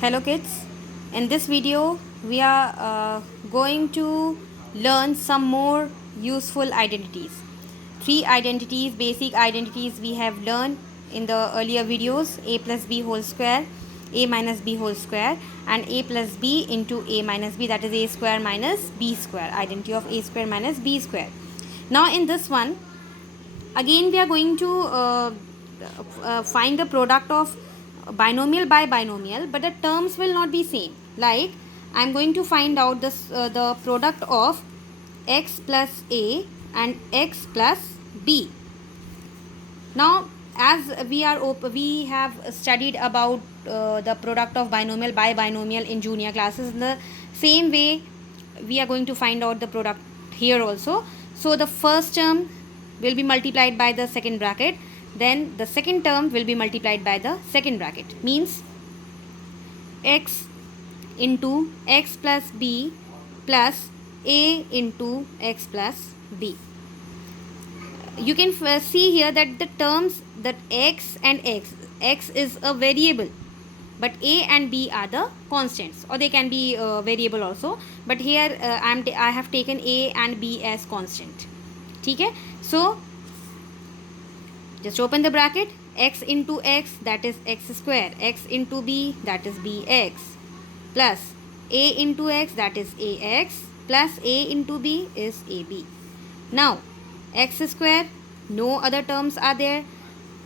Hello kids, in this video we are going to learn some more useful identities. Three identities, basic identities we have learned in the earlier videos: a plus b whole square, a minus b whole square, and a plus b into a minus b, that is a square minus b square, identity of a square minus b square. Now in this one, again we are going to find the product of binomial by binomial, but the terms will not be same. Like I am going to find out this the product of x plus a and x plus b. Now as we have studied about the product of binomial by binomial in junior classes, in the same way we are going to find out the product here also. So the first term will be multiplied by the second bracket, then the second term will be multiplied by the second bracket, means x into x plus b plus a into x plus b. You can see here that the terms that x and x is a variable, but a and b are the constants, or they can be variable also, but here I have taken a and b as constant. Okay, so just open the bracket. X into x, that is x square, x into b, that is bx, plus a into x, that is ax, plus a into b is ab. Now x square, no other terms are there,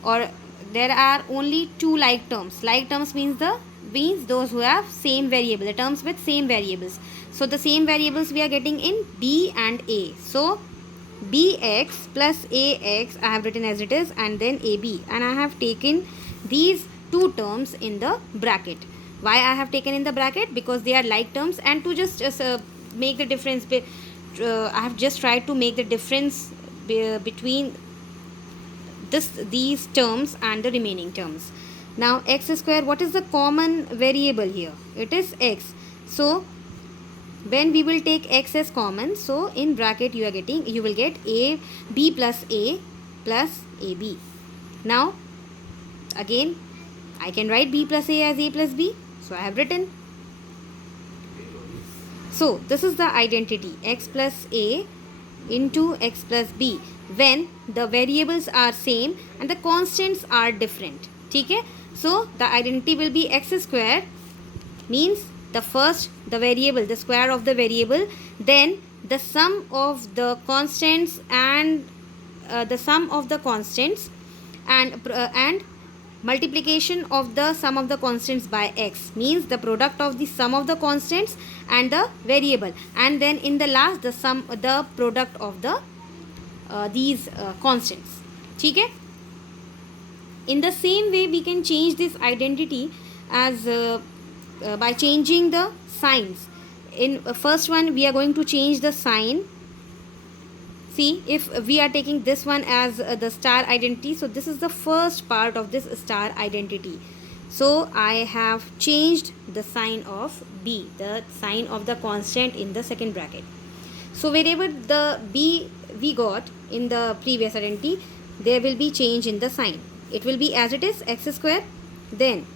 or there are only two like terms. Like terms means those who have same variable, the terms with same variables. So the same variables we are getting in b and a. So bx plus ax I have written as it is, and then ab, and I have taken these two terms in the bracket. Why I have taken in the bracket? Because they are like terms, and to just make the difference, I have just tried to make the difference between these terms and the remaining terms. Now x square, what is the common variable here? It is x. So when we will take x as common, so in bracket you will get a b plus a plus ab. Now again I can write b plus a as a plus b, so I have written. So this is the identity x plus a into x plus b when the variables are same and the constants are different. Okay, so the identity will be x square, means the variable, the square of the variable, then the sum of the constants and and multiplication of the sum of the constants by x, means the product of the sum of the constants and the variable, and then in the last the product of the these constants. Okay, in the same way we can change this identity as by changing the signs. In first one we are going to change the sign. See, if we are taking this one as the star identity, so this is the first part of this star identity. So I have changed the sign of b, the sign of the constant in the second bracket. So wherever the b we got in the previous identity, there will be change in the sign. It will be as it is, x square, then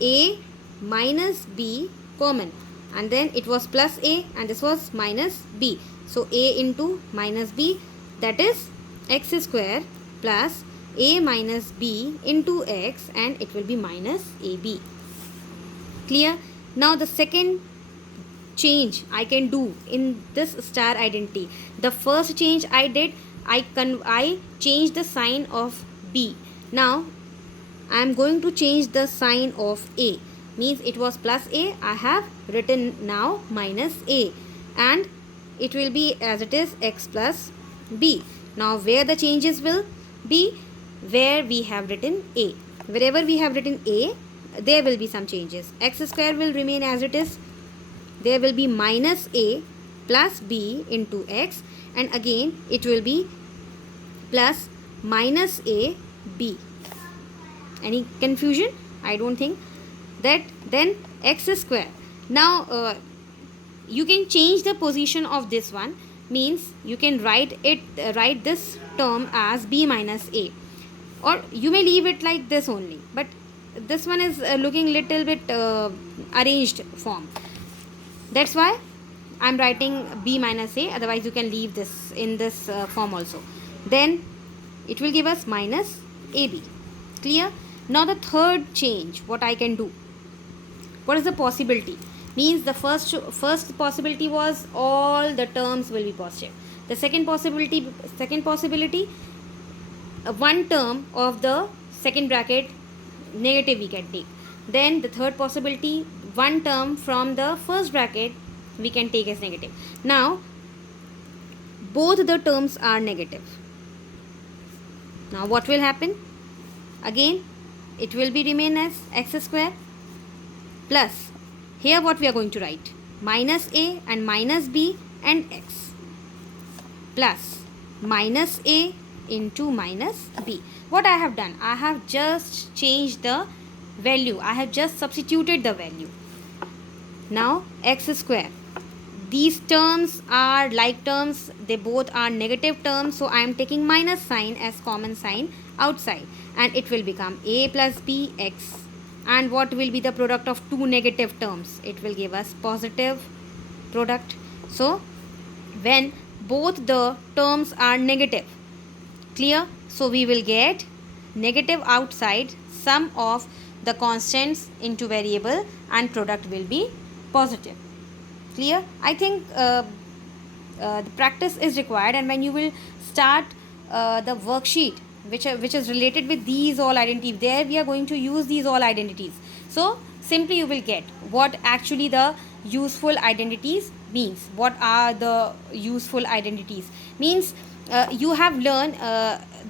a minus b common, and then it was plus a and this was minus b. So a into minus b, that is x square plus a minus b into x, and it will be minus ab. Clear? Now the second change I can do in this star identity. The first change I did, I changed the sign of b. Now I am going to change the sign of a, means it was plus a, I have written now minus a, and it will be as it is, x plus b. Now where the changes will be? Where we have written a. Wherever we have written a, there will be some changes. X square will remain as it is. There will be minus a plus b into x, and again it will be plus minus a b. Any confusion? I don't think that. Then x square. Now you can change the position of this one, means you can write this term as b minus a, or you may leave it like this only, but this one is looking little bit arranged form. That's why I'm writing b minus a, otherwise you can leave this in this form also. Then it will give us minus ab. Clear? Now the third change, what I can do, what is the possibility? Means the first possibility was all the terms will be positive. The second possibility, one term of the second bracket negative we can take. Then the third possibility, one term from the first bracket we can take as negative. Now both the terms are negative. Now what will happen? Again it will be remain as x square plus, here what we are going to write, minus a and minus b and x, plus minus a into minus b. What I have done, I have just changed the value, I have just substituted the value. Now x square, these terms are like terms, they both are negative terms, so I am taking minus sign as common sign outside, and it will become a plus b x. And what will be the product of two negative terms? It will give us positive product. So when both the terms are negative, clear, so we will get negative outside, sum of the constants into variable, and product will be positive. Clear? I think the practice is required, and when you will start the worksheet which is related with these all identities, there we are going to use these all identities. So simply you will get what actually the useful identities means. What are the useful identities? Means you have learned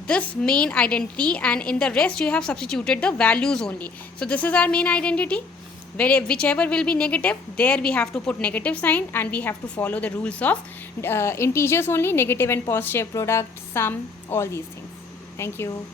this main identity, and in the rest you have substituted the values only. So this is our main identity. Whichever will be negative, there we have to put negative sign, and we have to follow the rules of integers only, negative and positive, product, sum, all these things. Thank you.